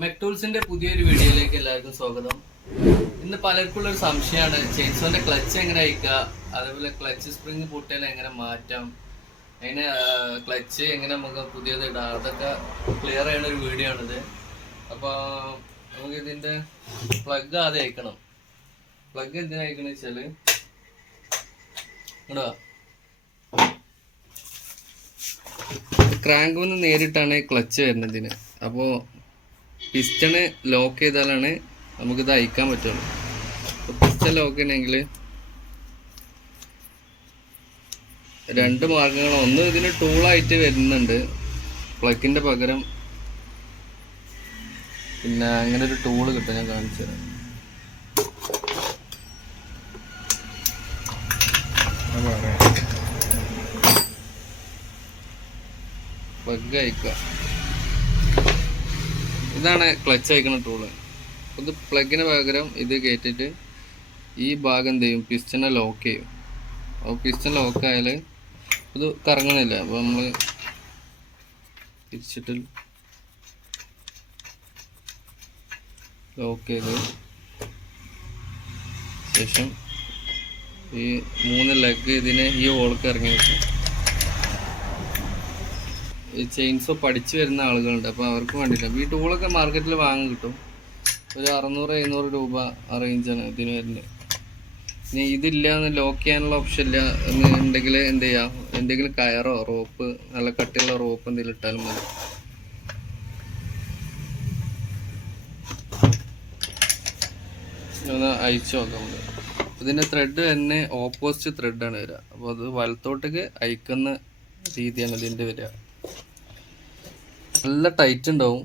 മെക്ടൂൾസിന്റെ പുതിയൊരു വീഡിയോയിലേക്ക് എല്ലാവർക്കും സ്വാഗതം. ഇന്ന് പലർക്കുള്ള ഒരു സംശയമാണ് ചെയിൻസോന്റെ ക്ലച്ച് എങ്ങനെ അയക്കുക, അതേപോലെ ക്ലച്ച് സ്പ്രിങ് പൊട്ടിയാൽ എങ്ങനെ മാറ്റാം, അതിന് ക്ലച്ച് എങ്ങനെ നമുക്ക് പുതിയത് ഇടാം, അതൊക്കെ ക്ലിയർ ചെയ്യുന്ന ഒരു വീഡിയോ ആണിത്. അപ്പോൾ നമുക്ക് ഇതിന്റെ പ്ലഗ് ആദ്യം അയക്കണം. പ്ലഗ് എന്തിനാ അയക്കണെന്ന് വെച്ചാല് ഇടാ ക്രാങ്കുമെന്ന് നേരിട്ടാണ് ക്ലച്ച് വരുന്നതിന്. അപ്പോൾ പിസ്റ്റണ് ലോക്ക് ചെയ്താലാണ് നമുക്കിത് അയക്കാൻ പറ്റുള്ളൂ. അപ്പോൾ പിസ്റ്റൺ ലോക്ക് ചെയ്യണമെങ്കിൽ രണ്ട് മാർഗങ്ങൾ. ഒന്ന് ഇതിന് ടൂളായിട്ട് വരുന്നുണ്ട് പ്ലഗിൻ്റെ പകരം. പിന്നെ അങ്ങനെ ഒരു ടൂള് കിട്ടും, ഞാൻ കാണിച്ചു തരാം. പ്ലഗ് അയക്കുക, ഇതാണ് ക്ലച്ച് അയക്കുന്ന ടൂള്. ഇത് പ്ലഗിന് പകരം ഇത് കയറ്റിയിട്ട് ഈ ഭാഗം എന്ത് ചെയ്യും, പിസ്റ്റനെ ലോക്ക് ചെയ്യും. അപ്പോൾ പിസ്റ്റൻ ലോക്ക് ആയാൽ ഇത് കറങ്ങുന്നില്ല. അപ്പോൾ നമ്മൾ തിരിച്ചിട്ട് ലോക്ക് ചെയ്ത് ശേഷം ഈ 3 ലെഗ് ഇതിനെ ഈ ഹോൾക്ക് ഇറങ്ങി വെക്കും. ഈ ചെയിൻസോ പഠിച്ചു വരുന്ന ആളുകളുണ്ട്, അപ്പോൾ അവർക്ക് വേണ്ടിയില്ല. ഈ ടൂളൊക്കെ മാർക്കറ്റിൽ വാങ്ങാൻ കിട്ടും. ഒരു 600-700 രൂപ ആ റേഞ്ചാണ് ഇതിന് വരുന്നത്. ഇനി ഇതില്ല എന്ന് ലോക്ക് ചെയ്യാനുള്ള ഓപ്ഷൻ ഇല്ല എന്നുണ്ടെങ്കിൽ എന്ത് ചെയ്യാം, എന്തെങ്കിലും കയറോ റോപ്പ്, നല്ല കട്ടിയുള്ള റോപ്പ് എന്തെങ്കിലും ഇട്ടാലും മതി. ഒന്ന് അയച്ചു നോക്കാം. ഇതിൻ്റെ ത്രെഡ് തന്നെ ഓപ്പോസിറ്റ് ത്രെഡാണ് വരിക. അപ്പോൾ അത് വലത്തോട്ടേക്ക് അയക്കുന്ന രീതിയാണ് ഇതിൻ്റെ വരിക. നല്ല ടൈറ്റ് ഉണ്ടാവും.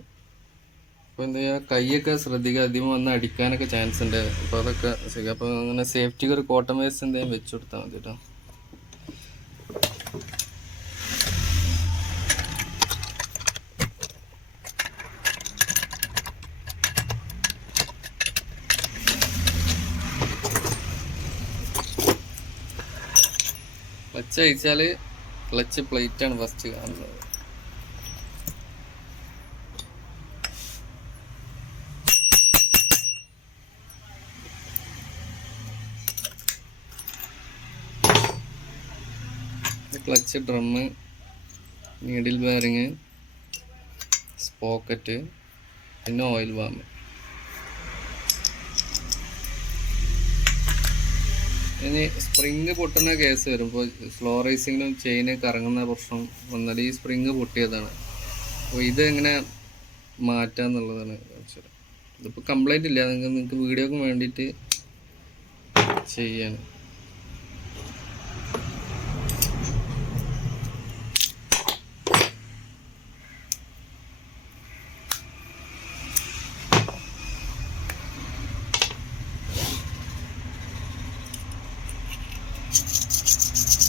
അപ്പോൾ എന്താ ചെയ്യുക, കൈയൊക്കെ ശ്രദ്ധിക്കുക, അധികം വന്ന് അടിക്കാനൊക്കെ ചാൻസ് ഉണ്ട്. അപ്പോൾ അതൊക്കെ ശരിക്കും. അപ്പോൾ അങ്ങനെ സേഫ്റ്റിക്ക് ഒരു കോട്ടൺ വേസ്റ്റ് എന്തെങ്കിലും വെച്ച് കൊടുത്താൽ മതി കേട്ടോ. ക്ലച്ച് അയച്ചാൽ ക്ലച്ച് പ്ലേറ്റാണ് ഫസ്റ്റ് കാണുന്നത്. Clutch drum, needle bearing, sprocket, പിന്നെ ഓയിൽ വാം. ഇനി സ്പ്രിങ് പൊട്ടുന്ന കേസ് വരുമ്പോൾ സ്ലോ റേസിങ്ങിലും ചെയിന് കറങ്ങുന്ന പ്രശ്നം വന്നാൽ ഈ സ്പ്രിങ് പൊട്ടിയതാണ്. അപ്പോൾ ഇതെങ്ങനെ മാറ്റാന്നുള്ളതാണ് കാണിച്ചത്. ഇതിപ്പോൾ കംപ്ലൈൻറ്റ് ഇല്ല, നിങ്ങൾക്ക് വീഡിയോക്ക് വേണ്ടിയിട്ട് ചെയ്യാണ്.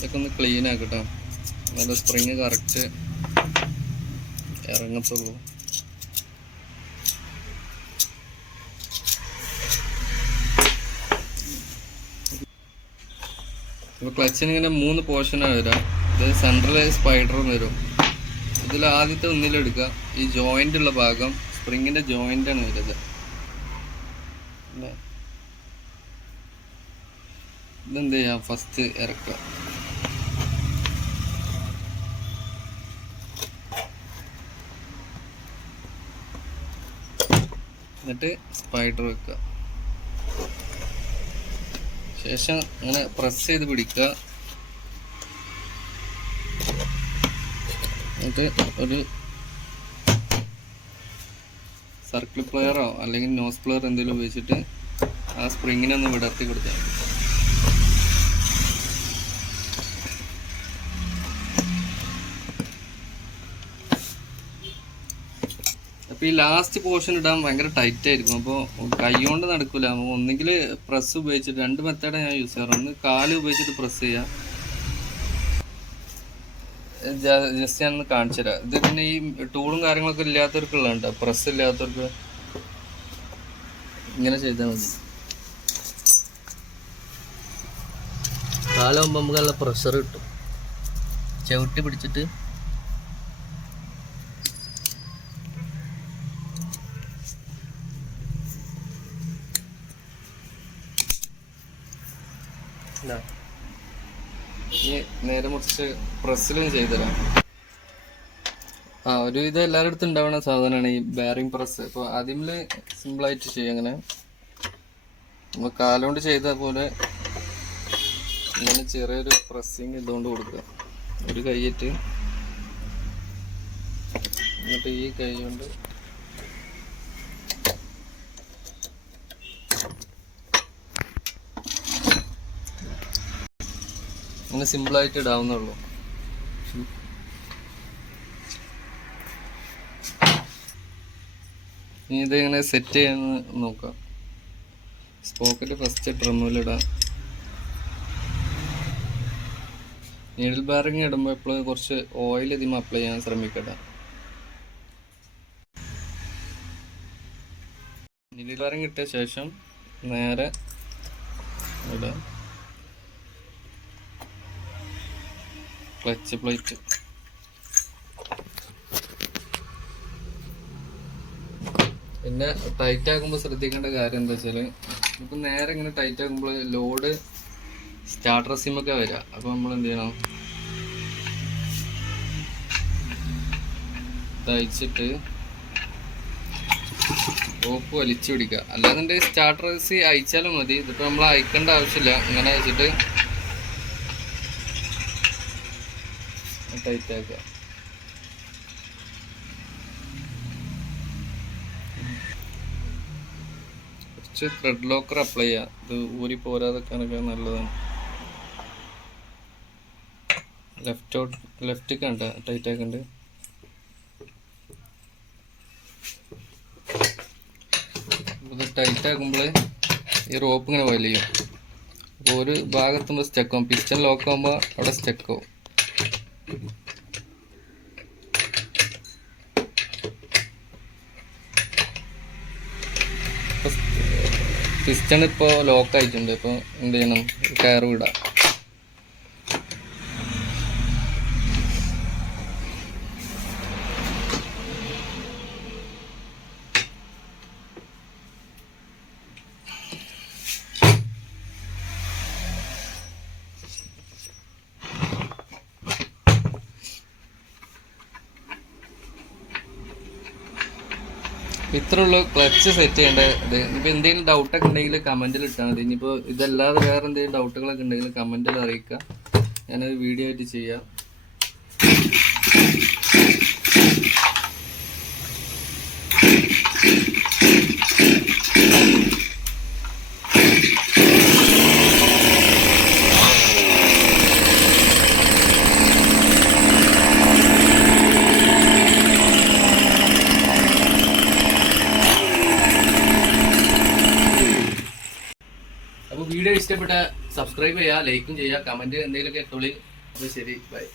ഇതൊക്കെ ഒന്ന് ക്ലീൻ ആക്കട്ടോ, നല്ല സ്പ്രിങ് കറക്റ്റ് ഇറങ്ങത്തുള്ളൂ. ഇപ്പോൾ ക്ലച്ചിന് ഇങ്ങനെ 3 പോർഷനാണ് വരിക. ഇത് സെൻട്രൽ സ്പൈഡർ വരും. ഇതിൽ ആദ്യത്തെ ഒന്നിലെടുക്കുക. ഈ ജോയിൻ്റ് ഉള്ള ഭാഗം സ്പ്രിങ്ങിൻ്റെ ജോയിൻ്റാണ് വരുന്നത്. ഇതെന്ത് ചെയ്യാം, ഫസ്റ്റ് ഇറക്കുക. എന്നിട്ട് സ്പൈഡർ വെക്കുക. ശേഷം ഇങ്ങനെ പ്രസ് ചെയ്ത് പിടിക്കുക. എന്നിട്ട് ഒരു സർക്കിൾ പ്ലെയറോ അല്ലെങ്കിൽ നോസ് പ്ലെയർ എന്തെങ്കിലും ഉപയോഗിച്ചിട്ട് ആ സ്പ്രിങ്ങിനെ ഒന്ന് വിടർത്തി കൊടുത്താൽ മതി. അപ്പോൾ ഈ ലാസ്റ്റ് പോർഷൻ ഇടാൻ ഭയങ്കര ടൈറ്റ് ആയിരിക്കും. അപ്പോൾ കൈ കൊണ്ട് നടക്കില്ല. ഒന്നെങ്കിൽ പ്രസ് ഉപയോഗിച്ചിട്ട്, 2 മെത്തേഡാണ് ഞാൻ യൂസ് ചെയ്യാറ്. ഒന്ന് കാല് ഉപയോഗിച്ചിട്ട് പ്രസ് ചെയ്യുക. ജസ്റ്റ് ഞാനൊന്ന് കാണിച്ചു തരാം. ഇത് പിന്നെ ഈ ടൂളും കാര്യങ്ങളൊക്കെ ഇല്ലാത്തവർക്കുള്ളതുണ്ട്. പ്രസ് ഇല്ലാത്തവർക്ക് ഇങ്ങനെ ചെയ്താൽ മതി. കാലാകുമ്പോൾ നമുക്ക് നല്ല പ്രഷർ കിട്ടും. ചവിട്ടി പിടിച്ചിട്ട് നേരെ മുറിച്ച് പ്രസ്സിലും ചെയ്തുതരാം. ഒരു ഇത് എല്ലാവരുടെ അടുത്തും ഉണ്ടാവുന്ന സാധനമാണ് ഈ ബെയറിംഗ് പ്രസ്. ഇപ്പോൾ ആദ്യമേ സിമ്പിളായിട്ട് ചെയ്യും. അങ്ങനെ നമ്മൾ കാലുകൊണ്ട് ചെയ്ത പോലെ ഇങ്ങനെ ചെറിയൊരു പ്രസ്സിങ് ഇതുകൊണ്ട് കൊടുക്കുക. ഒരു കൈയിട്ട് എന്നിട്ട് ഈ കൈ കൊണ്ട് അങ്ങനെ സിമ്പിളായിട്ട് ഇടാവുന്നുള്ളൂ. ഇനി ഇതിങ്ങനെ സെറ്റ് ചെയ്യാന്ന് നോക്കാം. സ്പോക്കറ്റ് ഫസ്റ്റ് ഡ്രമ്മിലിടാം. നീഡിൽ ബെയറിംഗ് ഇടുമ്പോൾ എപ്പോഴും കുറച്ച് ഓയിൽ ഇതിന് അപ്ലൈ ചെയ്യാൻ ശ്രമിക്കട്ടെ. നീഡിൽ ബെയറിംഗ് ഇട്ട ശേഷം നേരെ ഇടാം ക്ലച്ച് പ്ലേറ്റ്. പിന്നെ ടൈറ്റ് ആക്കുമ്പോൾ ശ്രദ്ധിക്കേണ്ട കാര്യം എന്താ വെച്ചാൽ, നമുക്ക് നേരെ ഇങ്ങനെ ടൈറ്റ് ആക്കുമ്പോൾ ലോഡ് സ്റ്റാർട്ടർ സിമ്മൊക്കെ വരിക. അപ്പോൾ നമ്മൾ എന്ത് ചെയ്യണം, തയ്ച്ചിട്ട് റോപ്പ് വലിച്ചു പിടിക്കുക. അല്ലാന്നുണ്ടെങ്കിൽ സ്റ്റാർട്ടർ സി അയച്ചാലും മതി. ഇതിപ്പോൾ നമ്മൾ അയക്കേണ്ട ആവശ്യമില്ല. ഇങ്ങനെ വെച്ചിട്ട് ടൈറ്റ് ആക്കുക. കുറച്ച് ത്രെഡ് ലോക്കർ അപ്ലൈ ചെയ്യുക. ഇത് ഊരി പോരാതെക്കാനൊക്കെ നല്ലതാണ്. ലെഫ്റ്റ് കണ്ട ടൈറ്റ് ആക്കണ്ട്. ഇത് ടൈറ്റ് ആക്കുമ്പോൾ ഈ റോപ്പ് ഇങ്ങനെ വലിയും. അപ്പോൾ ഒരു ഭാഗത്തുമ്പോൾ സ്റ്റക്കാവും. പിസ്റ്റൺ ലോക്ക് ആകുമ്പോൾ അവിടെ സ്റ്റക്കാവും. പിസ്റ്റൺ ഇപ്പോൾ ലോക്ക് ആയിട്ടുണ്ട്. ഇപ്പോൾ എന്ത് ചെയ്യണം, കയർ വിടാം. ഇത്രയുള്ളൂ ക്ലച്ച് സെറ്റ് ചെയ്യേണ്ടത്. ഇനിയിപ്പോൾ എന്തെങ്കിലും ഡൗട്ടൊക്കെ ഉണ്ടെങ്കിൽ കമൻറ്റിൽ ഇട്ടാൽ മതി. ഇനിയിപ്പോൾ ഇതല്ലാതെ വേറെ എന്തെങ്കിലും ഡൗട്ടുകളൊക്കെ ഉണ്ടെങ്കിൽ കമൻറ്റിൽ അറിയിക്കുക. ഞാനത് വീഡിയോ ആയിട്ട് ചെയ്യാം. അപ്പോൾ വീഡിയോ ഇഷ്ടപ്പെട്ട സബ്സ്ക്രൈബ് ചെയ്യുക, ലൈക്കും ചെയ്യുക, കമൻറ്റ് എന്തെങ്കിലുമൊക്കെ ഇട്ടോളി. അപ്പോൾ ശരി, ബൈ.